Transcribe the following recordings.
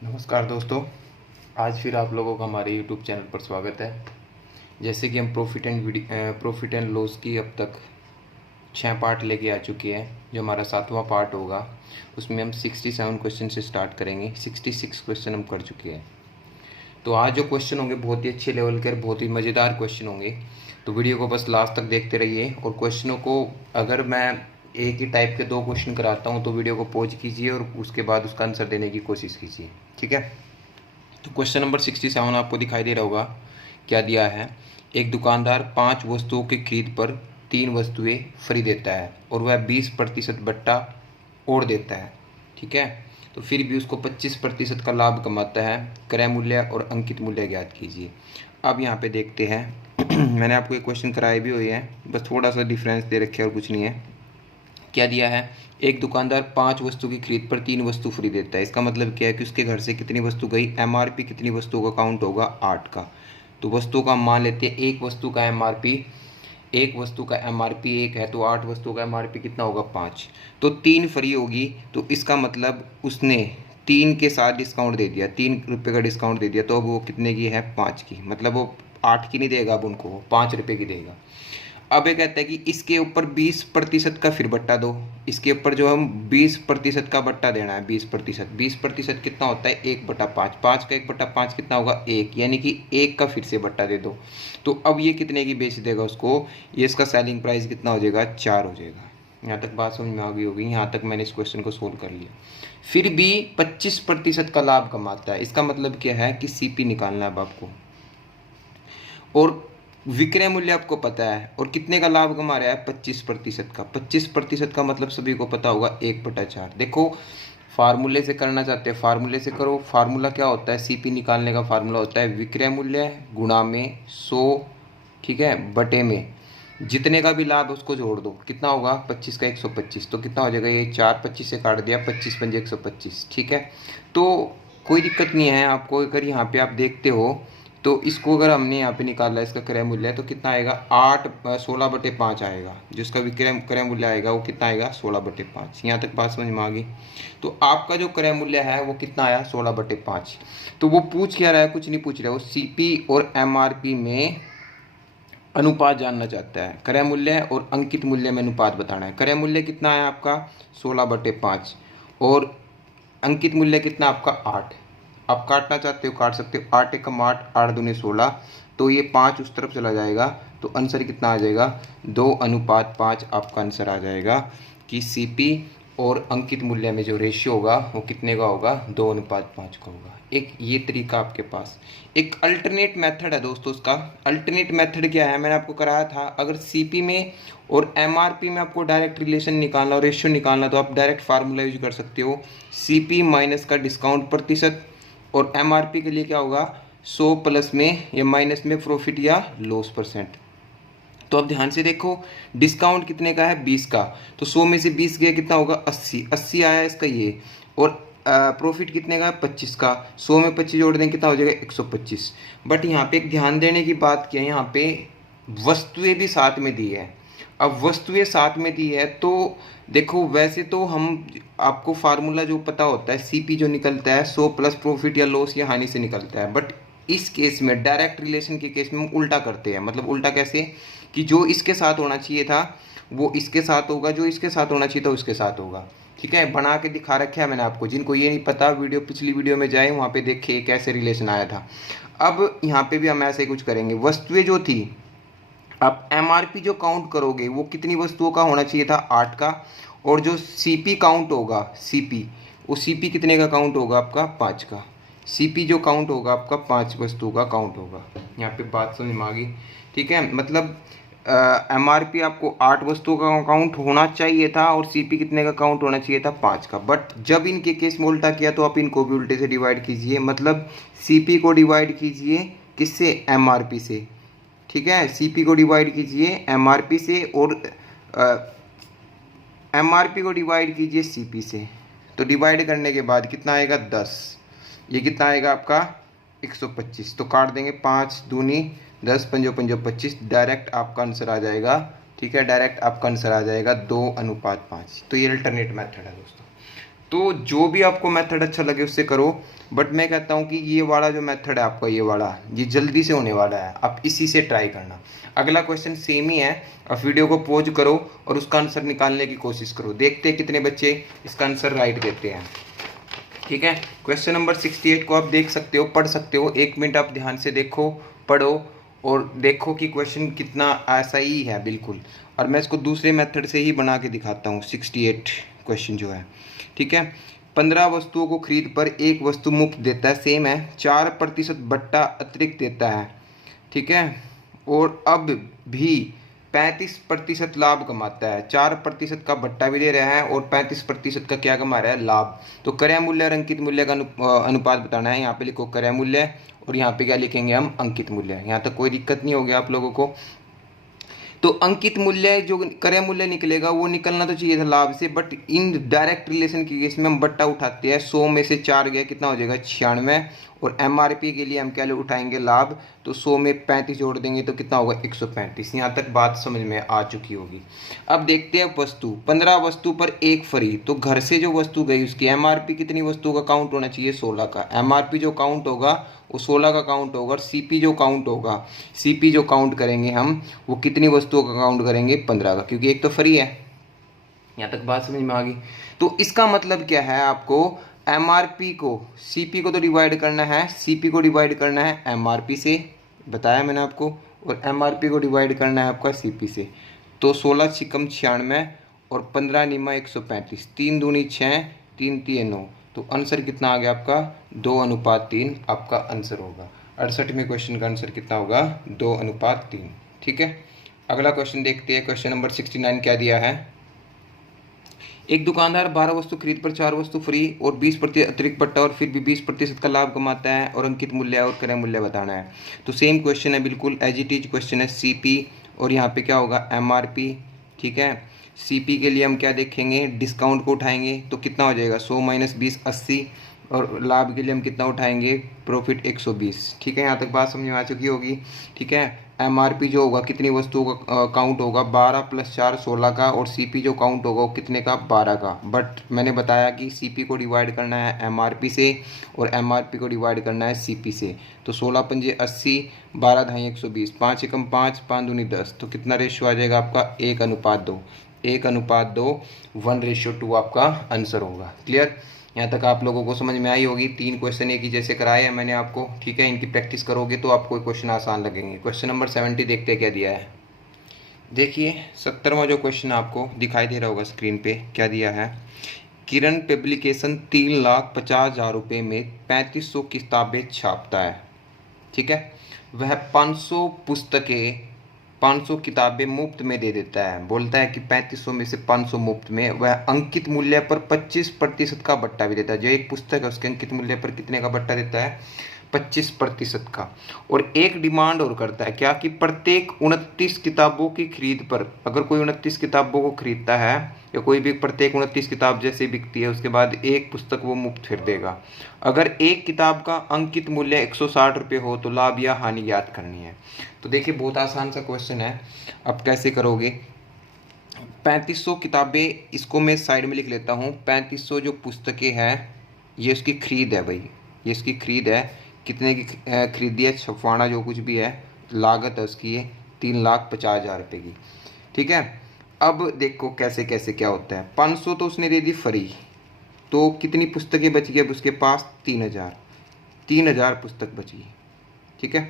नमस्कार दोस्तों। आज फिर आप लोगों का हमारे YouTube चैनल पर स्वागत है। जैसे कि हम प्रॉफिट एंड लॉस की अब तक 6 पार्ट लेके आ चुके हैं। जो हमारा 7वां पार्ट होगा उसमें हम 67 क्वेश्चन से स्टार्ट करेंगे। 66 क्वेश्चन हम कर चुके हैं। तो आज जो क्वेश्चन होंगे बहुत ही अच्छे लेवल के और बहुत ही मज़ेदार क्वेश्चन होंगे। तो वीडियो को बस लास्ट तक देखते रहिए। और क्वेश्चनों को अगर मैं एक ही टाइप के 2 क्वेश्चन कराता हूँ तो वीडियो को पॉज कीजिए और उसके बाद उसका आंसर देने की कोशिश कीजिए, ठीक है। तो क्वेश्चन नंबर 67 आपको दिखाई दे रहा होगा। क्या दिया है? एक दुकानदार 5 वस्तुओं की खरीद पर 3 वस्तुएं फ्री देता है और वह 20% बट्टा और देता है, ठीक है। तो फिर भी उसको 25% का लाभ कमाता है। क्रय मूल्य और अंकित मूल्य ज्ञात कीजिए। अब यहाँ पे देखते हैं मैंने आपको एक क्वेश्चन कराए भी हुए हैं, बस थोड़ा सा डिफरेंस दे रखे और कुछ नहीं है। क्या दिया है? एक दुकानदार 5 वस्तु की खरीद पर 3 वस्तु फ्री देता है। इसका मतलब क्या है कि उसके घर से कितनी वस्तु गई, एमआरपी कितनी वस्तुओं का काउंट होगा, 8 का। तो वस्तुओं का मान लेते हैं। एक वस्तु का एमआरपी 1 है, तो 8 वस्तुओं का एमआरपी कितना होगा, 5। तो 3 फ्री होगी। तो इसका मतलब उसने 3 के साथ डिस्काउंट दे दिया, 3 रुपये का डिस्काउंट दे दिया। तो अब वो कितने की है, 5 की। मतलब वो 8 की नहीं देगा, अब उनको वो 5 रुपये की देगा। अब ये कहता है कि इसके ऊपर 20% का फिर बट्टा दो। इसके ऊपर जो हम 20% का बट्टा देना है, 20% कितना होता है, 1/5। 5 का 1/5 कितना होगा, 1, यानी कि 1 का फिर से बट्टा दे दो। तो अब ये कितने की बेच देगा उसको, ये इसका सेलिंग प्राइस कितना हो जाएगा, 4 हो जाएगा। यहाँ तक बात समझ में आ गई होगी। यहाँ तक मैंने इस क्वेश्चन को सोल्व कर लिया। फिर भी 25% का लाभ कमाता है। इसका मतलब क्या है कि सीपी निकालना है अब आपको। और विक्रय मूल्य आपको पता है, और कितने का लाभ कमा रहा है, 25% का। 25% का मतलब सभी को पता होगा, 1/4। देखो, फार्मूले से करना चाहते हैं, फार्मूले से करो। फार्मूला क्या होता है, सीपी निकालने का फार्मूला होता है विक्रय मूल्य गुणा में 100, ठीक है, बटे में जितने का भी लाभ उसको जोड़ दो। कितना होगा, 25 का 125। तो कितना हो जाएगा, ये 4 25 से काट दिया, 25 पंजे 125, ठीक है। तो कोई दिक्कत नहीं है आपको। अगर यहाँ पे आप देखते हो तो इसको अगर हमने यहाँ पे निकाला, इसका क्रय मूल्य, तो कितना आएगा, 16/5 आएगा। जो इसका विक्रय क्रय मूल्य आएगा वो कितना आएगा, 16/5। यहाँ तक बात समझ में आ गई। तो आपका जो क्रय मूल्य है वो कितना आया, 16/5। तो वो पूछ क्या रहा है, कुछ नहीं पूछ रहा है। वो सीपी और एमआरपी में अनुपात जानना चाहता है। क्रय मूल्य और अंकित मूल्य में अनुपात बताना है। क्रय मूल्य कितना है आपका, 16/5, और अंकित मूल्य कितना आपका, 8। आप काटना चाहते हो काट सकते हो। 8 एकम 8, 8 दूनी 16। तो ये 5 उस तरफ चला जाएगा। तो आंसर कितना आ जाएगा, 2:5 आपका आंसर आ जाएगा। कि सीपी और अंकित मूल्य में जो रेशियो होगा वो कितने का होगा, 2:5 का होगा। एक ये तरीका आपके पास। एक अल्टरनेट मेथड है दोस्तों उसका। अल्टरनेट मेथड क्या है, मैंने आपको कराया था। अगर सीपी में और एमआरपी में आपको डायरेक्ट रिलेशन निकालना और रेशियो निकालना, तो आप डायरेक्ट फार्मूला यूज कर सकते हो। सीपी माइनस का डिस्काउंट प्रतिशत, और एमआरपी के लिए क्या होगा, 100 प्लस में या माइनस में प्रॉफिट या लॉस परसेंट। तो अब ध्यान से देखो, डिस्काउंट कितने का है, 20 का। तो 100 में से 20 गया, कितना होगा, 80। 80 आया इसका ये। और प्रॉफिट कितने का है, 25 का। 100 में 25 जोड़ दें, कितना हो जाएगा, 125। बट यहाँ पे एक ध्यान देने की बात क्या है, यहाँ पे वस्तुएं भी साथ में दी है। अब वस्तुएं साथ में दी है तो देखो, वैसे तो हम आपको फार्मूला जो पता होता है, सीपी जो निकलता है 100 प्लस प्रॉफिट या लॉस या हानि से निकलता है। बट इस केस में, डायरेक्ट रिलेशन के केस में, हम उल्टा करते हैं। मतलब उल्टा कैसे, कि जो इसके साथ होना चाहिए था वो इसके साथ होगा, जो इसके साथ होना चाहिए था उसके साथ होगा, ठीक है। बना के दिखा रखा है मैंने आपको। जिनको ये नहीं पता, वीडियो पिछली वीडियो में जाए, वहाँ पे देखे कैसे रिलेशन आया था। अब यहाँ पे भी हम ऐसे कुछ करेंगे। वस्तुएं जो थी, आप एमआरपी जो काउंट करोगे वो कितनी वस्तुओं का होना चाहिए था, 8 का। और जो सीपी काउंट होगा, सीपी, वो सीपी कितने का काउंट होगा आपका, 5 का। सीपी जो काउंट होगा आपका, 5 वस्तुओं का काउंट होगा। यहाँ पे बात समझ में आ गई, ठीक है। मतलब एमआरपी आपको 8 वस्तुओं का काउंट होना चाहिए था, और सीपी कितने का काउंट होना चाहिए था, 5 का। बट जब इनके केस में उल्टा किया, तो आप इनको भी उल्टे से डिवाइड कीजिए। मतलब सीपी को डिवाइड कीजिए किससे, एमआरपी से, ठीक है। सीपी को डिवाइड कीजिए एमआरपी से, और एमआरपी को डिवाइड कीजिए सीपी से। तो डिवाइड करने के बाद कितना आएगा, 10। ये कितना आएगा आपका, 125। तो काट देंगे, 5 दूनी 10, पंजो पंजो 25। डायरेक्ट आपका आंसर आ जाएगा, ठीक है। डायरेक्ट आपका आंसर आ जाएगा 2:5। तो ये अल्टरनेट मेथड है दोस्तों। तो जो भी आपको मेथड अच्छा लगे उससे करो, बट मैं कहता हूँ कि ये वाला जो मेथड है आपका, ये वाला, ये जल्दी से होने वाला है, आप इसी से ट्राई करना। अगला क्वेश्चन सेम ही है, आप वीडियो को पॉज करो और उसका आंसर निकालने की कोशिश करो, देखते हैं कितने बच्चे इसका आंसर राइट देते हैं। ठीक है, क्वेश्चन नंबर 68 को आप देख सकते हो, पढ़ सकते हो, 1 मिनट आप ध्यान से देखो, पढ़ो और देखो कि क्वेश्चन कितना ऐसा ही है बिल्कुल। और मैं इसको दूसरे मेथड से ही बना के दिखाता हूँ 68 क्वेश्चन जो है। ठीक है, 15 वस्तुओं को खरीद पर एक वस्तु मुफ्त देता है, सेम है, 4% बट्टा अतिरिक्त देता है। ठीक है, और अब भी 35% लाभ कमाता है, 4% का भट्टा भी दे रहा है और 35% का क्या कमा रहा है, लाभ। तो क्रय मूल्य और अंकित मूल्य का अनुपात बताना है। यहाँ पे लिखो क्रय मूल्य और यहाँ पे क्या लिखेंगे हम, अंकित मूल्य। यहाँ तक कोई दिक्कत नहीं होगी आप लोगों को। तो अंकित मूल्य जो क्रय मूल्य निकलेगा वो निकलना तो चाहिए था लाभ से, बट इन डायरेक्ट रिलेशन की केस में हम बट्टा उठाते हैं, 100 में से 4 गया, कितना हो जाएगा, 96। और एमआरपी के लिए हम क्या उठाएंगे, लाभ, तो 100 में 35 जोड़ देंगे तो कितना होगा, 135। यहाँ तक बात समझ में आ चुकी होगी। अब देखते हैं वस्तु, 15 वस्तु पर एक फ्री। तो घर से जो वस्तु गई उसकी एमआरपी कितनी वस्तुओं का काउंट होना चाहिए, 16 का। एमआरपी जो काउंट होगा वो 16 का काउंट होगा, और सीपी जो काउंट होगा, सीपी जो काउंट करेंगे हम, वो कितनी वस्तुओं का काउंट करेंगे, 15 का, क्योंकि एक तो फ्री है। यहाँ तक बात समझ में आ गई। तो इसका मतलब क्या है, आपको एमआरपी को सीपी को तो डिवाइड करना है, सीपी को डिवाइड करना है एमआरपी से, बताया मैंने आपको, और एमआरपी को डिवाइड करना है आपका सीपी से। तो 16 छिकम 96 और 15 निमा 135, 3 दूनी 6, 3 3 9। तो आंसर कितना आ गया आपका, 2:3 आपका आंसर होगा। 68वें क्वेश्चन का आंसर कितना होगा, 2:3। ठीक है, अगला क्वेश्चन देखते हैं। क्वेश्चन नंबर 69 क्या दिया है, एक दुकानदार 12 वस्तु खरीद पर 4 वस्तु फ्री और 20% अतिरिक्त बट्टा और फिर भी 20% का लाभ कमाता है, और अंकित मूल्य और क्रय मूल्य बताना है। तो सेम क्वेश्चन है बिल्कुल, एज इट इज क्वेश्चन है, सीपी और यहाँ पे क्या होगा, एमआरपी। ठीक है, सीपी के लिए हम क्या देखेंगे, डिस्काउंट को उठाएंगे तो कितना हो जाएगा, 100 - 20 80, और लाभ के लिए हम कितना उठाएंगे, प्रॉफिट 120। ठीक है, यहाँ तक बात समझ में आ चुकी होगी। ठीक है, एमआरपी जो होगा कितनी वस्तुओं का काउंट होगा, 12 + 4 16 का, और सीपी जो काउंट होगा वो कितने का, 12 का। बट मैंने बताया कि सीपी को डिवाइड करना है एमआरपी से और एमआरपी को डिवाइड करना है सीपी से। तो 16 × 5 = 80, 12 × 2 = 120, 5 × 5 5 दूनी 10। तो कितना रेशियो आ जाएगा आपका, 1:2, 1:2, 1:2 आपका आंसर होगा। क्लियर, यहाँ तक आप लोगों को समझ में आई होगी। 3 क्वेश्चन एक ही जैसे कराए हैं मैंने आपको। ठीक है, इनकी प्रैक्टिस करोगे तो आपको क्वेश्चन आसान लगेंगे। क्वेश्चन नंबर 70 देखते हैं क्या दिया है। देखिए 70वां जो क्वेश्चन आपको दिखाई दे रहा होगा स्क्रीन पे, क्या दिया है, किरण पब्लिकेशन 3,50,000 रुपये में 3500 किताबें छापता है। ठीक है, वह 500 पुस्तकें 500 किताबें मुफ्त में दे देता है। बोलता है कि 3500 में से 500 मुफ्त में। वह अंकित मूल्य पर 25% का बट्टा भी देता है। जो एक पुस्तक है उसके अंकित मूल्य पर कितने का बट्टा देता है, 25% का। और एक डिमांड और करता है क्या, कि प्रत्येक 29 किताबों की खरीद पर, अगर कोई 29 किताबों को खरीदता है या कोई भी प्रत्येक 29 किताब जैसे बिकती है, उसके बाद एक पुस्तक वो मुफ्त फिर देगा। अगर एक किताब का अंकित मूल्य 160 रुपये हो तो लाभ या हानि ज्ञात करनी है। तो देखिए बहुत आसान सा क्वेश्चन है, अब कैसे करोगे। 3500 किताबें, इसको मैं साइड में लिख लेता हूँ। 3500 जो पुस्तकें हैं ये उसकी खरीद है भाई, ये इसकी खरीद है। कितने की खरीदी है, छपवाना जो कुछ भी है, लागत है उसकी है 3,50,000 रुपये की। ठीक है, अब देखो कैसे कैसे क्या होता है। 500 तो उसने दे दी फ्री, तो कितनी पुस्तकें बच गई अब उसके पास, 3,000 पुस्तक बची। ठीक है,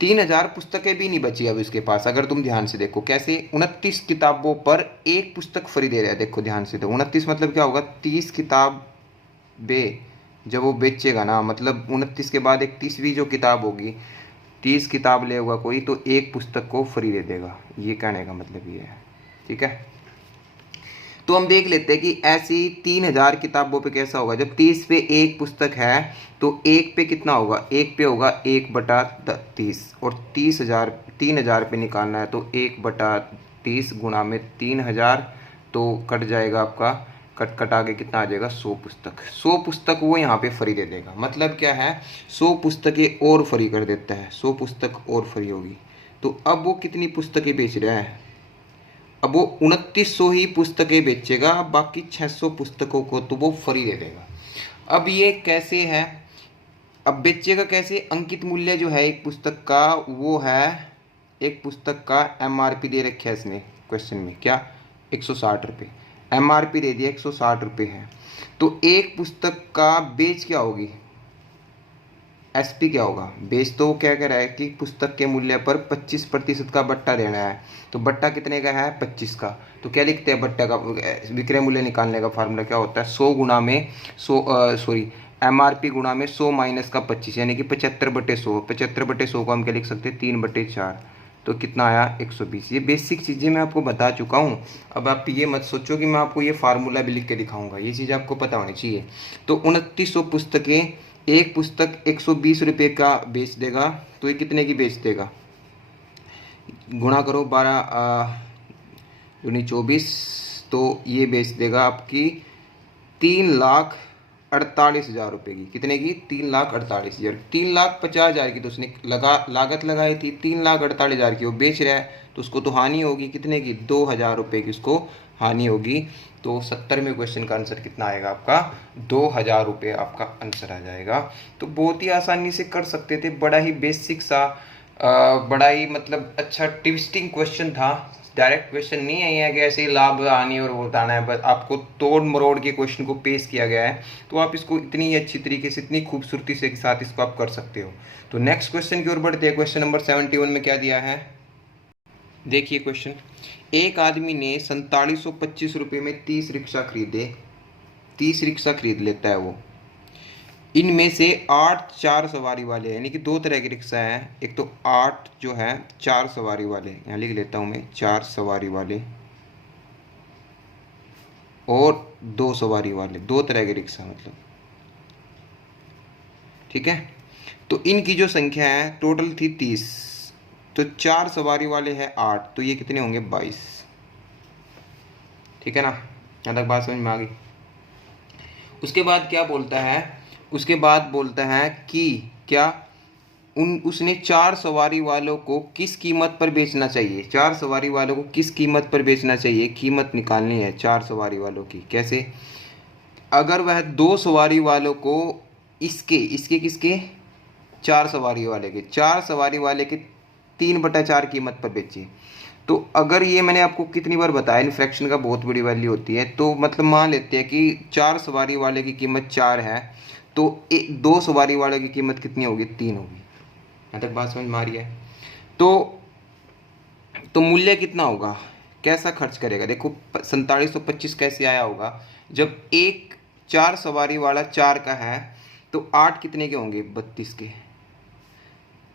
3,000 पुस्तकें भी नहीं बची अब इसके पास। अगर तुम ध्यान से देखो कैसे, 29 किताबों पर एक पुस्तक फ्री दे रहा है। देखो ध्यान से, तो 29 मतलब क्या होगा, 30 किताबें जब वो बेचेगा ना, मतलब 29 के बाद एक 30वीं जो किताब होगी, 30 किताब ले होगा कोई तो एक पुस्तक को फ्री दे देगा। ये कहने का मतलब ये है। ठीक है, तो हम देख लेते हैं कि ऐसी 3,000 किताबों पे कैसा होगा। जब 30 पे एक पुस्तक है तो एक पे कितना होगा, एक पे होगा 1/30, और 3,000 पे निकालना है तो 1/30 गुणा में 3,000, तो कट जाएगा आपका, कटा के कितना आ जाएगा, 100 पुस्तक। 100 पुस्तक वो यहाँ पे फ्री दे देगा। मतलब क्या है, 100 पुस्तकें और फ्री कर देता है, 100 पुस्तक और फ्री होगी। तो अब वो कितनी पुस्तकें बेच रहा है, अब वो 2900 ही पुस्तकें बेचेगा, बाकी 600 पुस्तकों को तो वो फ्री दे देगा। अब ये कैसे है, अब बेचेगा कैसे? अंकित मूल्य जो है एक पुस्तक का वो है, एक पुस्तक का एमआरपी दे रखा है इसने क्वेश्चन में, क्या 160 रुपये एमआरपी दे दिया, 160 रुपये है। तो एक पुस्तक का बेच क्या होगी, एसपी क्या होगा? बेच तो वो क्या कह रहा है कि पुस्तक के मूल्य पर 25% का बट्टा देना है। तो बट्टा कितने का है? 25 का। तो क्या लिखते हैं बट्टा का? विक्रय मूल्य निकालने का फार्मूला क्या होता है? 100 गुना में 100 एमआरपी गुणा में 100 माइनस का 25, यानी कि 75/100। 75/100 को हम क्या लिख सकते हैं? 3/4। तो कितना आया? 120। ये बेसिक चीज़ें मैं आपको बता चुका हूँ। अब आप ये मत सोचो कि मैं आपको ये फार्मूला भी लिख के दिखाऊंगा, ये चीज़ आपको पता होनी चाहिए। तो 2900 पुस्तकें, एक पुस्तक 120 रुपये का बेच देगा, तो ये कितने की बेच देगा? गुणा करो 12 दूनी 24, तो ये बेच देगा आपकी 3,48,000 रुपये की। कितने की? 3,48,000। 3,50,000 की तो उसने लागत लगाई थी, 3,48,000 की वो बेच रहा है, तो उसको तो हानि होगी कितने की? 2,000 रुपये की उसको हानि होगी। तो 70वें क्वेश्चन का आंसर कितना आएगा आपका? 2,000 रुपये आपका आंसर आ जाएगा। तो बहुत ही आसानी से कर सकते थे, बड़ा ही बेसिक सा बड़ा ही मतलब अच्छा ट्विस्टिंग क्वेश्चन था। डायरेक्ट क्वेश्चन नहीं है कि ऐसे ही लाभ हानि और बताना है, बस आपको तोड़ मरोड़ के क्वेश्चन को पेश किया गया है, तो आप इसको इतनी अच्छी तरीके से, इतनी खूबसूरती से के साथ इसको आप कर सकते हो। तो नेक्स्ट क्वेश्चन की ओर बढ़ते हैं। क्वेश्चन नंबर 71 में क्या दिया है, देखिए क्वेश्चन। एक आदमी ने 4725 रुपये में 30 रिक्शा खरीदे, 30 रिक्शा खरीद लेता है वो। इनमें से 8 4 सवारी वाले हैं, यानी कि दो तरह के रिक्शा हैं। एक तो 8 जो है 4 सवारी वाले, यहाँ लिख लेता हूँ मैं 4 सवारी वाले, और 2 सवारी वाले, दो तरह के रिक्शा मतलब, ठीक है। तो इनकी जो संख्या है टोटल थी 30, तो 4 सवारी वाले हैं 8, तो ये कितने होंगे? 22, ठीक है ना। यहाँ तक बात समझ में आ गई। उसके बाद क्या बोलता है, उसके बाद बोलता है कि क्या उसने 4 सवारी वालों को किस कीमत पर बेचना चाहिए? 4 सवारी वालों को किस कीमत पर बेचना चाहिए? कीमत निकालनी है 4 सवारी वालों की। कैसे? अगर वह 2 सवारी वालों को इसके इसके किसके 4 सवारी वाले के 4 सवारी वाले के 3/4 कीमत पर बेचे, तो अगर ये मैंने आपको कितनी बार बताया, इन फ्रैक्शन का बहुत बड़ी वैल्यू होती है। तो मतलब मान लेते हैं कि 4 सवारी वाले की कीमत 4 है, तो 2 सवारी वाले की कीमत कितनी होगी? 3 होगी। यहाँ तक बात समझ में आ रही है? तो मूल्य कितना होगा? कैसा खर्च करेगा? देखो 4725 कैसे आया होगा? जब एक 4 सवारी वाला 4 का है, तो 8 कितने के होंगे? 32 के।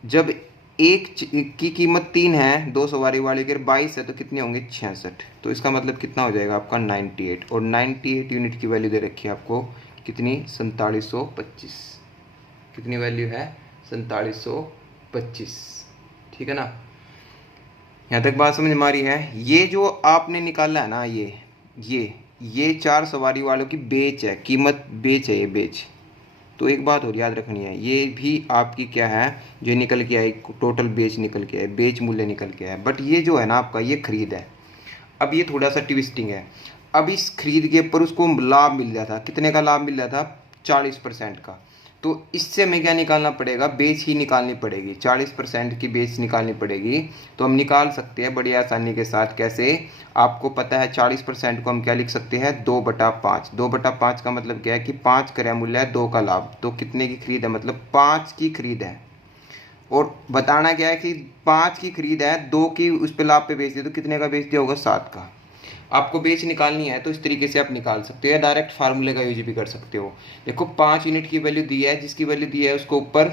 जब एक की कीमत 3 है, 2 सवारी वाले के 22 है, तो कितने होंगे? 66। तो इसका मतलब कितना हो जाएगा आपका? 98। और 98 यूनिट की वैल्यू दे रखी है आपको कितनी? 4725। कितनी वैल्यू है? 4725, ठीक है ना। यहाँ तक बात समझ में आ रही है? ये जो आपने निकाला है ना, ये 4 सवारी वालों की बेच है, कीमत बेच है, ये बेच। तो एक बात और याद रखनी है, ये भी आपकी क्या है जो निकल के आई, टोटल बेच निकल के आए, बेच मूल्य निकल के आया। बट ये जो है ना आपका, ये खरीद है। अब ये थोड़ा सा ट्विस्टिंग है। अब इस खरीद के ऊपर उसको लाभ मिल रहा था, कितने का लाभ मिल रहा था? 40% का। तो इससे हमें क्या निकालना पड़ेगा? बेच ही निकालनी पड़ेगी, 40% की बेच निकालनी पड़ेगी। तो हम निकाल सकते हैं बड़ी आसानी के साथ। कैसे? आपको पता है 40% को हम क्या लिख सकते हैं? 2/5। 2/5 का मतलब क्या है कि 5 क्रय मूल्य है, 2 का लाभ। तो कितने की खरीद है? मतलब 5 की खरीद है। और बताना क्या है कि 5 की खरीद है, 2 की उस पर लाभ पे बेच दिया, तो कितने का बेच दिया होगा? 7 का। आपको बेच निकालनी है तो इस तरीके से आप निकाल सकते हो, या डायरेक्ट फार्मूले का यूज भी कर सकते हो। देखो 5 यूनिट की वैल्यू दी है, जिसकी वैल्यू दी है उसको ऊपर,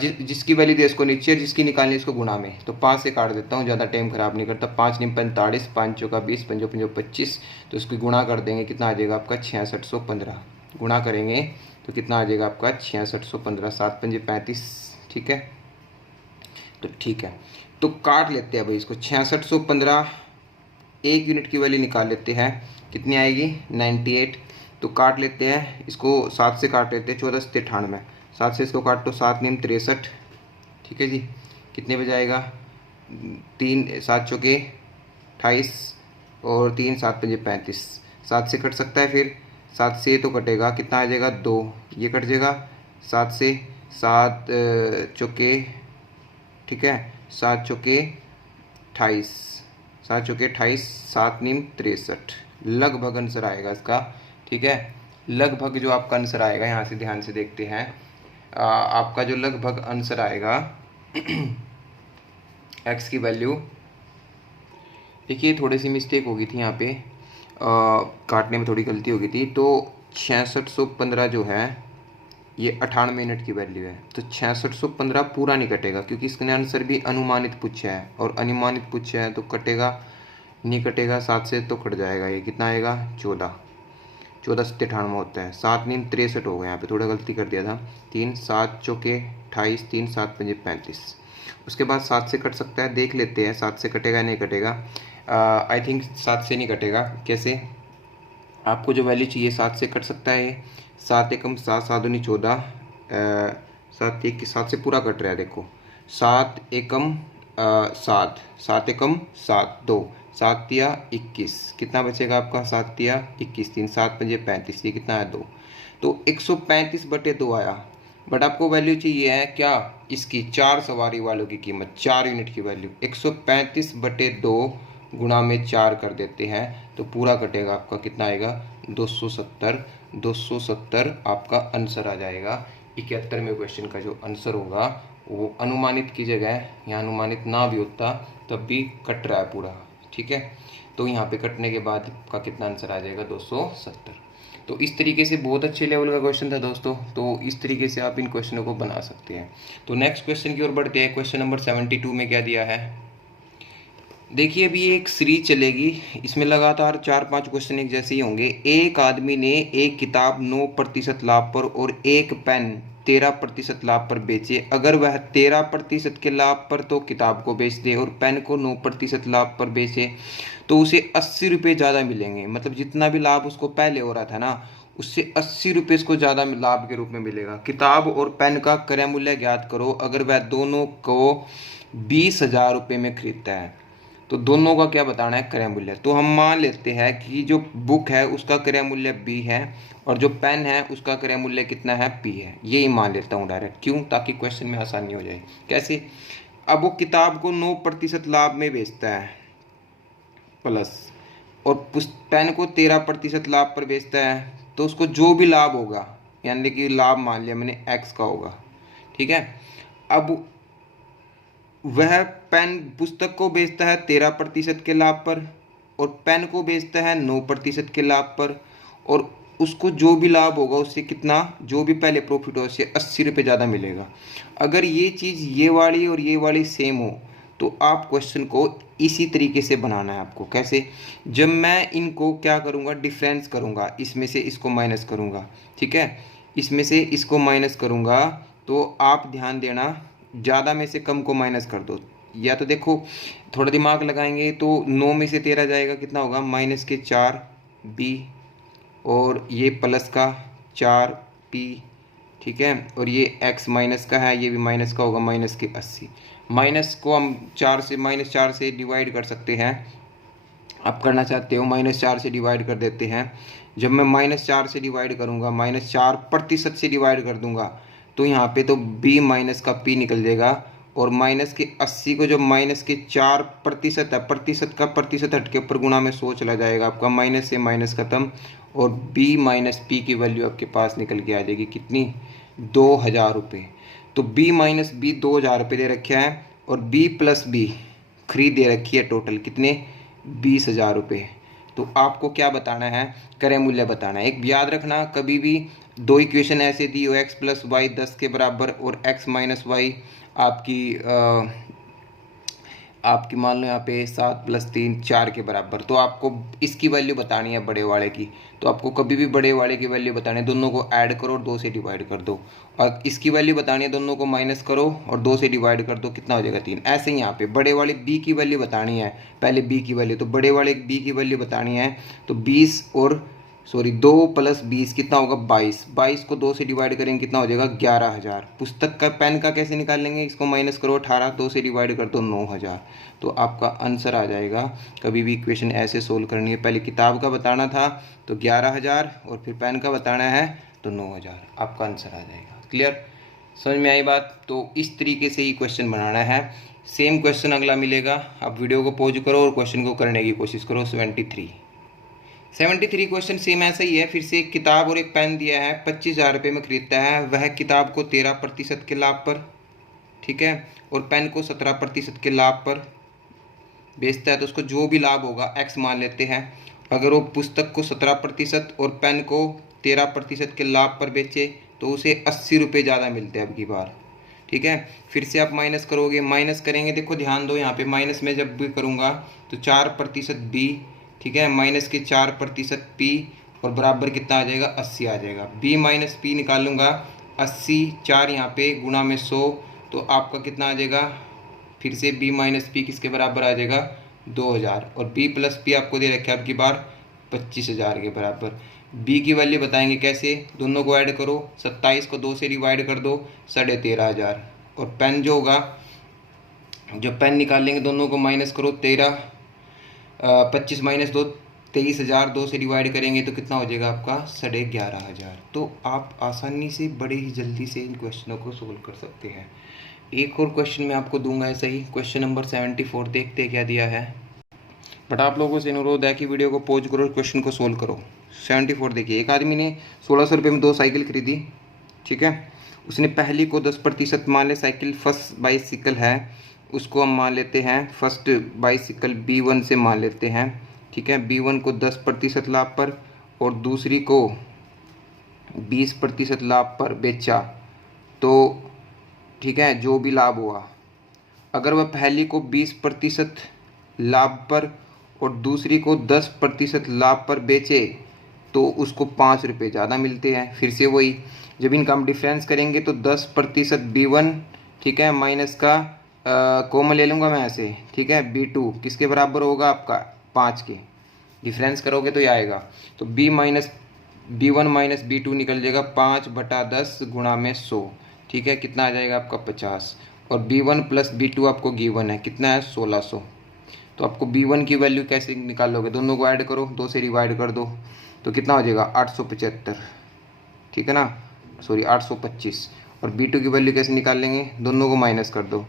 जिसकी वैल्यू दी है उसको नीचे, जिसकी निकालनी है उसको गुणा में। तो 5 से काट देता हूँ, ज़्यादा टाइम खराब नहीं करता। 5 × 45, 5 चौका 20, 5 5 25, तो इसकी गुणा कर देंगे, कितना आ जाएगा आपका? 6615। गुणा करेंगे तो कितना आ जाएगा आपका? 6615। 7 5 35, ठीक है। तो ठीक है, तो काट लेते हैं भाई इसको। 6615 एक यूनिट की वैल्यू निकाल लेते हैं, कितनी आएगी? 98। तो काट लेते हैं इसको, 7 से काट लेते हैं, 14 से 98, 7 से इसको काट तो 7 9 63, ठीक है जी। कितने बजे आएगा? 3 7 चौके 28 और 3 7 पंजे 35, 7 से कट सकता है, फिर 7 से तो कटेगा, कितना आ जाएगा 2, ये कट जाएगा 7 से, 7 चौके, ठीक है, 7 चौके 28, 7 चौके 28, 7 नीम 63, लगभग आंसर आएगा इसका, ठीक है। लगभग जो आपका आंसर आएगा, यहाँ से ध्यान से देखते हैं, आपका जो लगभग आंसर आएगा x की वैल्यू, देखिए थोड़ी सी मिस्टेक हो गई थी यहाँ पे, काटने में थोड़ी गलती हो गई थी, तो 6615 जो है ये 98 मिनट की वैल्यू है, तो 6615 पूरा नहीं कटेगा क्योंकि इसने आंसर भी अनुमानित पूछा है, और अनुमानित पूछा है तो कटेगा नहीं, कटेगा 7 से तो कट जाएगा, ये कितना आएगा 14, 14 से 98 होता है, 7 नीम 63 हो गया, यहाँ पे थोड़ा गलती कर दिया था, 3 7 चौके 28, 3 7 पंजे 35, उसके बाद 7 से कट सकता है, देख लेते हैं 7 से कटेगा नहीं कटेगा, आई थिंक 7 से नहीं कटेगा, कैसे, आपको जो वैल्यू चाहिए 7 से कट सकता है, 7 एकम 7, 7 दूनी 14, 7 एक 7 से पूरा कट रहा है, देखो 7 एकम 7, 7 एकम 7 2, 7 तिया 21, कितना बचेगा आपका 7 तिया 21, 3 7 पंजे 35, ये कितना है 2, तो 135/2 आया, बट आपको वैल्यू चाहिए है क्या इसकी, 4 सवारी वालों की कीमत, 4 यूनिट की वैल्यू, 135/2 गुणा में 4 कर देते हैं तो पूरा कटेगा आपका, कितना आएगा 270, 270 आपका आंसर आ जाएगा। 71वें क्वेश्चन का जो आंसर होगा वो अनुमानित की जगह, यहाँ अनुमानित ना भी होता तब भी कट रहा है पूरा, ठीक है, तो यहाँ पे कटने के बाद का कितना आंसर आ जाएगा 270। तो इस तरीके से बहुत अच्छे लेवल का क्वेश्चन था दोस्तों, तो इस तरीके से आप इन क्वेश्चनों को बना सकते हैं। तो नेक्स्ट क्वेश्चन की ओर बढ़ते हैं। क्वेश्चन नंबर 72 में क्या दिया है, देखिए अभी एक सीरीज चलेगी, इसमें लगातार 4-5 क्वेश्चन एक जैसे ही होंगे। एक आदमी ने एक किताब 9% लाभ पर और एक पेन 13% लाभ पर बेचे, अगर वह 13% के लाभ पर तो किताब को बेच दे और पेन को 9% लाभ पर बेचे तो उसे 80 रुपये ज़्यादा मिलेंगे, मतलब जितना भी लाभ उसको पहले हो रहा था ना उससे 80 रुपये इसको ज़्यादा लाभ के रूप में मिलेगा। किताब और पेन का क्रय मूल्य ज्ञात करो, अगर वह दोनों को 20,000 रुपये में खरीदता है तो दोनों का क्या बताना है क्रय मूल्य। तो हम मान लेते हैं कि जो बुक है उसका क्रय मूल्य B है और जो पेन है उसका क्रय मूल्य कितना है P है, यही मान लेता हूँ डायरेक्ट, क्यों, ताकि क्वेश्चन में आसानी हो जाए। कैसे, अब वो किताब को 9% लाभ में बेचता है प्लस, और पेन को 13% लाभ पर बेचता है, तो उसको जो भी लाभ होगा, यानी कि लाभ मान लिया मैंने X का होगा, ठीक है। अब वह पेन पुस्तक को बेचता है 13% के लाभ पर और पेन को बेचता है 9% के लाभ पर, और उसको जो भी लाभ होगा उससे कितना, जो भी पहले प्रॉफिट हो उससे 80 रुपये ज़्यादा मिलेगा। अगर ये चीज़ ये वाली और ये वाली सेम हो तो आप क्वेश्चन को इसी तरीके से बनाना है आपको। कैसे, जब मैं इनको क्या करूँगा, डिफरेंस करूँगा, इसमें से इसको माइनस करूँगा, ठीक है, इसमें से इसको माइनस करूँगा, तो आप ध्यान देना ज़्यादा में से कम को माइनस कर दो, या तो देखो थोड़ा दिमाग लगाएंगे तो 9 में से 13 जाएगा, कितना होगा माइनस के 4B और ये प्लस का 4P, ठीक है, और ये x माइनस का है, ये भी माइनस का होगा, माइनस के 80। माइनस को हम 4 से -4 से डिवाइड कर सकते हैं, आप करना चाहते हो -4 से डिवाइड कर देते हैं। जब मैं -4 से डिवाइड करूँगा, -4% से डिवाइड कर दूँगा तो यहाँ पे तो B माइनस का P निकल जाएगा, और माइनस के 80 को जब माइनस के 4% है, प्रतिशत का प्रतिशत हट के ऊपर गुणा में 100 चला जाएगा, आपका माइनस से माइनस खत्म, और B माइनस P की वैल्यू आपके पास निकल के आ जाएगी कितनी, 2000 रुपये। तो B माइनस B 2000 रुपये दे रखे हैं और B प्लस B खरीद दे रखी है टोटल कितने, 20,000 रुपये। तो आपको क्या बताना है, क्रय मूल्य बताना है। एक याद रखना, कभी भी दो इक्वेशन ऐसे दी हो x प्लस वाई 10 के बराबर और x माइनस वाई आपकी मान लो यहाँ पे 7 + 3 4 के बराबर, तो आपको इसकी वैल्यू बतानी है बड़े वाले की, तो आपको कभी भी बड़े वाले की वैल्यू बतानी है, दोनों को ऐड करो और 2 से डिवाइड कर दो, और इसकी वैल्यू बतानी है, दोनों को माइनस करो और 2 से डिवाइड कर दो, कितना हो जाएगा 3। ऐसे ही यहाँ पे बड़े वाले b की वैल्यू बतानी है, पहले b की वैल्यू, तो बड़े वाले b की वैल्यू बतानी है, तो 20 और सॉरी 2 प्लस 20 कितना होगा 22। 22 को 2 से डिवाइड करेंगे कितना हो जाएगा 11,000। पुस्तक का पेन का कैसे निकाल लेंगे, इसको माइनस करो 18, 2 से डिवाइड कर दो 9,000। तो आपका आंसर आ जाएगा। कभी भी इक्वेशन ऐसे सोल्व करनी है, पहले किताब का बताना था तो 11,000 और फिर पेन का बताना है तो 9,000, आपका आंसर आ जाएगा। क्लियर, समझ में आई बात। तो इस तरीके से ही क्वेश्चन बनाना है। सेम क्वेश्चन अगला मिलेगा, आप वीडियो को पॉज करो और क्वेश्चन को करने की कोशिश करो। 73 क्वेश्चन सेम ऐसा ही है। फिर से एक किताब और एक पेन दिया है, 25,000 रुपये में खरीदता है वह किताब को 13% के लाभ पर, ठीक है, और पेन को 17% के लाभ पर बेचता है। तो उसको जो भी लाभ होगा x मान लेते हैं। अगर वो पुस्तक को 17% और पेन को 13% के लाभ पर बेचे तो उसे 80 रुपये ज़्यादा मिलते हैं अब की बार, ठीक है। फिर से आप माइनस करोगे, माइनस करेंगे, देखो ध्यान दो यहाँ पे माइनस में जब भी करूँगा तो 4% b, ठीक है, माइनस के 4% p और बराबर कितना आ जाएगा 80 आ जाएगा। b माइनस पी निकालूंगा 80, 4 यहाँ पे गुणा में 100, तो आपका कितना आ जाएगा। फिर से b माइनस पी किसके बराबर आ जाएगा 2,000, और b प्लस पी आपको दे रखा है अब की बार 25,000 के बराबर। b की वैल्यू बताएंगे कैसे, दोनों को ऐड करो, 27 को 2 से डिवाइड कर दो 13,500, और पेन जो होगा, जो पेन निकाल लेंगे दोनों को माइनस करो 25 माइनस 2 23,000, 2 से डिवाइड करेंगे तो कितना हो जाएगा आपका 11,500। तो आप आसानी से बड़े ही जल्दी से इन क्वेश्चनों को सोल्व कर सकते हैं। एक और क्वेश्चन मैं आपको दूंगा ऐसा ही, क्वेश्चन नंबर 74, देखते क्या दिया है। बट आप लोगों से अनुरोध है कि वीडियो को पॉज करो, क्वेश्चन को सोल्व करो। 74 देखिए, एक आदमी ने 1600 रुपये में 2 साइकिल खरीदी, ठीक है। उसने पहली को 10% मान ले, साइकिल फर्स्ट बाइसिकल है, उसको हम मान लेते हैं फर्स्ट बाइसिकल B1 से मान लेते हैं, ठीक है। B1 को 10% लाभ पर और दूसरी को 20% लाभ पर बेचा, तो ठीक है, जो भी लाभ हुआ, अगर वह पहली को 20% लाभ पर और दूसरी को 10% लाभ पर बेचे तो उसको 5 रुपये ज़्यादा मिलते हैं। फिर से वही, जब इनका हम डिफरेंस करेंगे तो 10% B1, ठीक है, माइनस का कॉमन ले लूँगा मैं ऐसे, ठीक है, B2 किसके बराबर होगा आपका 5 के, डिफरेंस करोगे तो ये आएगा। तो B1 माइनस B2 निकल जाएगा 5/10 गुणा में 100, ठीक है, कितना आ जाएगा आपका 50, और B1 प्लस B2 आपको गिवन है कितना है 1600। तो आपको B1 की वैल्यू कैसे निकालोगे, दोनों को ऐड करो, 2 से डिवाइड कर दो तो कितना हो जाएगा 875, ठीक है ना, सॉरी 825। और B2 की वैल्यू कैसे निकाल लेंगे, दोनों को माइनस कर दो,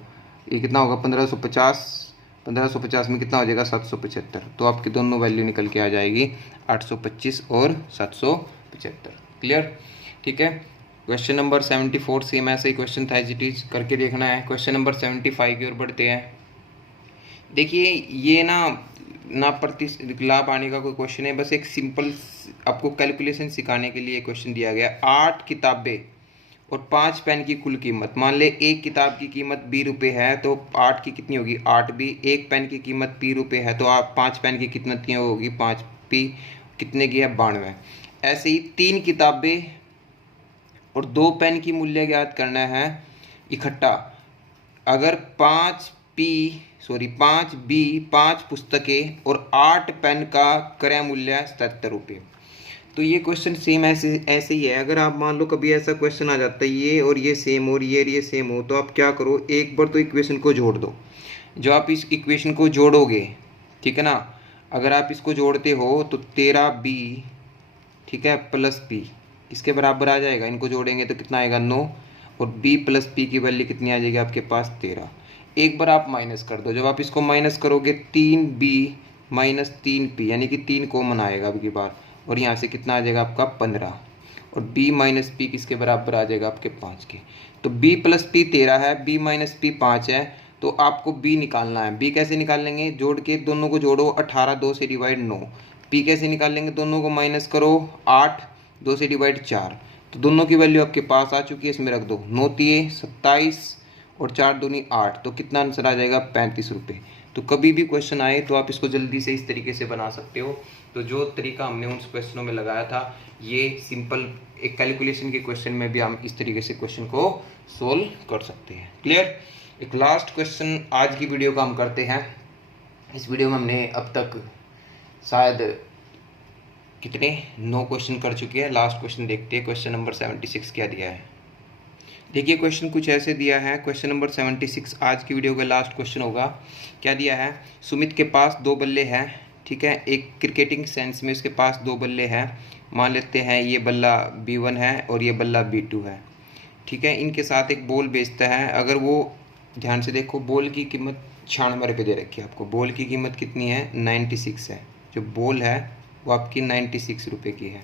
ये कितना होगा 1550, 1550 में कितना हो जाएगा 775। तो आपकी दोनों वैल्यू निकल के आ जाएगी 825 और 775। क्लियर, ठीक है। क्वेश्चन नंबर 74 सेम ऐसा ही क्वेश्चन था, एज इट इज करके देखना है। क्वेश्चन नंबर 75 की ओर बढ़ते हैं। देखिए ये ना प्रति लाभ आने का कोई क्वेश्चन है, बस एक सिंपल आपको कैलकुलेशन सिखाने के लिए क्वेश्चन दिया गया। 8 किताबें और 5 पेन की कुल कीमत, मान ले एक किताब की कीमत 20 रुपये है तो 8 की कितनी होगी 8B, एक पेन की कीमत 20 रुपये है तो आप 5 पेन की कितनी होगी 5P, कितने की है 92। ऐसे ही 3 किताबें और 2 पेन की मूल्य ज्ञात करना है इकट्ठा। अगर 5B 5 पुस्तकें और 8 पेन का क्रय मूल्य 77 रुपये। तो ये क्वेश्चन सेम ऐसे ही है। अगर आप मान लो कभी ऐसा क्वेश्चन आ जाता है ये और ये सेम और ये सेम हो, तो आप क्या करो, एक बार तो इक्वेशन को जोड़ दो। जो आप इस इक्वेशन को जोड़ोगे, ठीक है ना, अगर आप इसको जोड़ते हो तो 13B, ठीक है, प्लस P इसके बराबर आ जाएगा। इनको जोड़ेंगे तो कितना आएगा 9, और B प्लस P की वैल्यू कितनी आ जाएगी आपके पास 13। एक बार आप माइनस कर दो, जब आप इसको माइनस करोगे 3B माइनस 3P यानी कि 3 कॉमन आएगा अब की बार, और यहाँ से कितना आ जाएगा आपका 15, और B माइनस P किसके बराबर आ जाएगा आपके 5 के। तो B प्लस P 13 है, B माइनस P 5 है, तो आपको B निकालना है। B कैसे निकाल लेंगे, जोड़ के दोनों को जोड़ो 18, 2 से डिवाइड 9। P कैसे निकाल लेंगे, दोनों को माइनस करो 8, 2 से डिवाइड 4। तो दोनों की वैल्यू आपके पास आ चुकी है, इसमें रख दो, 9 तिये 27 और 4 दूनी 8, तो कितना आंसर आ जाएगा 35 रुपये। तो कभी भी क्वेश्चन आए तो आप इसको जल्दी से इस तरीके से बना सकते हो। तो जो तरीका हमने उन क्वेश्चनों में लगाया था, ये सिंपल एक कैलकुलेशन के क्वेश्चन में भी हम इस तरीके से क्वेश्चन को सोल्व कर सकते हैं। क्लियर। एक लास्ट क्वेश्चन आज की वीडियो का हम करते हैं। इस वीडियो में हमने अब तक शायद कितने 9 क्वेश्चन कर चुके हैं। लास्ट क्वेश्चन देखते हैं, क्वेश्चन नंबर 76 क्या दिया है। देखिए क्वेश्चन कुछ ऐसे दिया है, क्वेश्चन नंबर 76 आज की वीडियो का लास्ट क्वेश्चन होगा। क्या दिया है, सुमित के पास 2 बल्ले हैं, ठीक है, एक क्रिकेटिंग सेंस में उसके पास 2 बल्ले हैं। मान लेते हैं ये बल्ला B1 है और ये बल्ला B2 है, ठीक है। इनके साथ एक बॉल बेचता है। अगर वो, ध्यान से देखो, बॉल की कीमत 96 रुपये दे रखी है आपको। बॉल की कीमत कितनी है, 96 है। जो बॉल है वो आपकी 96 रुपये की है,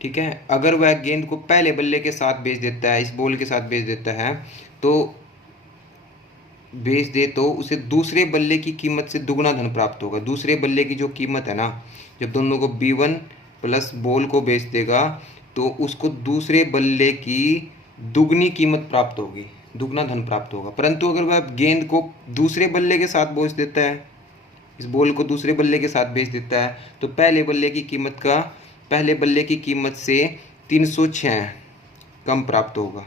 ठीक है। अगर वह गेंद को पहले बल्ले के साथ बेच देता है, इस बॉल के साथ बेच देता है, तो उसे दूसरे बल्ले की कीमत से दुगना धन प्राप्त होगा। दूसरे बल्ले की जो कीमत है ना, जब दोनों को B1 प्लस बॉल को बेच देगा तो उसको दूसरे बल्ले की दुगनी कीमत प्राप्त होगी, दुगना धन प्राप्त होगा। परंतु अगर वह गेंद को दूसरे बल्ले के साथ बेच देता है, इस बॉल को दूसरे बल्ले के साथ बेच देता है, तो पहले बल्ले की कीमत से 306 कम प्राप्त होगा।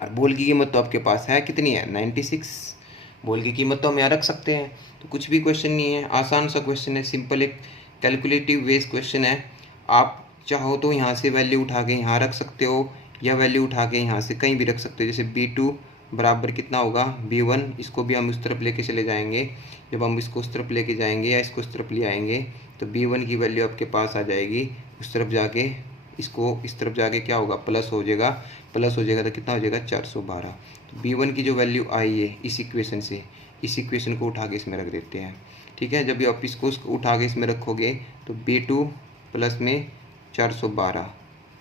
और बॉल की कीमत तो आपके पास है कितनी है, 96। बॉल की कीमत तो हम यहाँ रख सकते हैं, तो कुछ भी क्वेश्चन नहीं है, आसान सा क्वेश्चन है, सिंपल एक कैलकुलेटिव बेस्ड क्वेश्चन है। आप चाहो तो यहाँ से वैल्यू उठा के यहाँ रख सकते हो, या वैल्यू उठा के यहाँ से कहीं भी रख सकते हो। जैसे B2 बराबर कितना होगा, B1, इसको भी हम उस तरफ लेके चले जाएंगे। जब हम इसको उस तरफ लेके जाएंगे या इसको उस तरफ ले आएंगे तो B1 की वैल्यू आपके पास आ जाएगी। उस तरफ जाके इसको इस तरफ जाके क्या होगा, प्लस हो जाएगा। प्लस हो जाएगा तो कितना हो जाएगा, 412। तो B1 की जो वैल्यू आई है इस इक्वेशन से, इस इक्वेशन को उठा के इसमें रख देते हैं, ठीक है। जब आप इसको उठा के इसमें रखोगे तो B2 प्लस में 412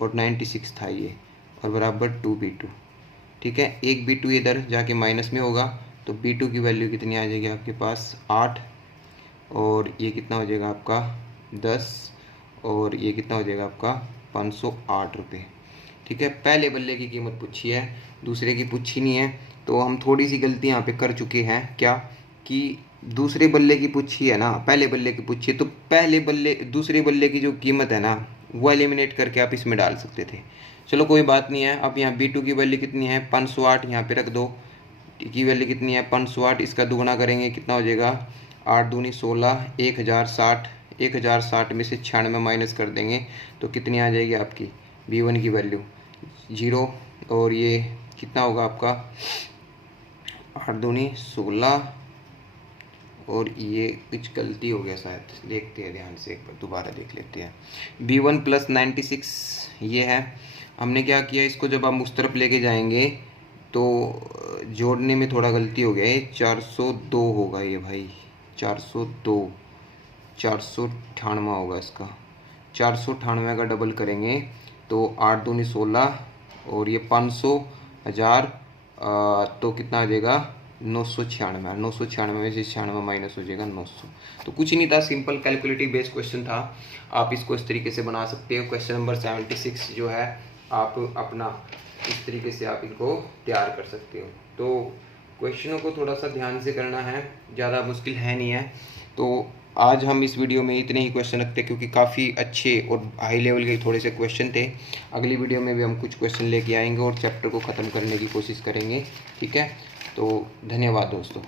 और 96 था ये, और बराबर 2B2, ठीक है। एक B2 इधर जाके माइनस में होगा तो B2 की वैल्यू कितनी आ जाएगी आपके पास, 8, और ये कितना हो जाएगा आपका 10, और ये कितना हो जाएगा आपका 508 रुपये, ठीक है। पहले बल्ले की कीमत पूछी है, दूसरे की पूछी नहीं है। तो हम थोड़ी सी गलती यहाँ पे कर चुके हैं, क्या कि दूसरे बल्ले की पूछी है ना, पहले बल्ले की पूछी है, तो दूसरे बल्ले की जो कीमत है ना वो एलिमिनेट करके आप इसमें डाल सकते थे। चलो कोई बात नहीं है। अब यहाँ B2 की वैल्यू कितनी है, 508, यहाँ पे रख दो। की वैल्यू कितनी है, 508, इसका दुगुना करेंगे कितना हो जाएगा, 8 दूनी 16, 1060। 1060 में से 96 माइनस कर देंगे तो कितनी आ जाएगी आपकी B1 की वैल्यू, 0। और ये कितना होगा आपका, 8 दूनी 16, और ये कुछ गलती हो गया शायद, देखते हैं ध्यान से, एक बार दोबारा देख लेते हैं। B1 प्लस 96 ये है। हमने क्या किया, इसको जब हम उस तरफ लेके जाएंगे तो जोड़ने में थोड़ा गलती हो गया, ये 402 होगा ये भाई, 402, 498 होगा इसका। 498 का डबल करेंगे तो 8 दूनी 16, और ये 500, 1000, तो कितना आ जाएगा, 996। 996 में से 96 माइनस हो जाएगा 900। तो कुछ नहीं था, सिंपल कैलकुलेटिव बेस्ड क्वेश्चन था। आप इसको इस तरीके से बना सकते हो। क्वेश्चन नंबर 76 जो है आप अपना इस तरीके से आप इनको तैयार कर सकते हो। तो क्वेश्चनों को थोड़ा सा ध्यान से करना है, ज़्यादा मुश्किल है नहीं है। तो आज हम इस वीडियो में इतने ही क्वेश्चन रखते हैं, क्योंकि काफ़ी अच्छे और हाई लेवल के थोड़े से क्वेश्चन थे। अगली वीडियो में भी हम कुछ क्वेश्चन लेके आएंगे और चैप्टर को ख़त्म करने की कोशिश करेंगे, ठीक है। तो धन्यवाद दोस्तों।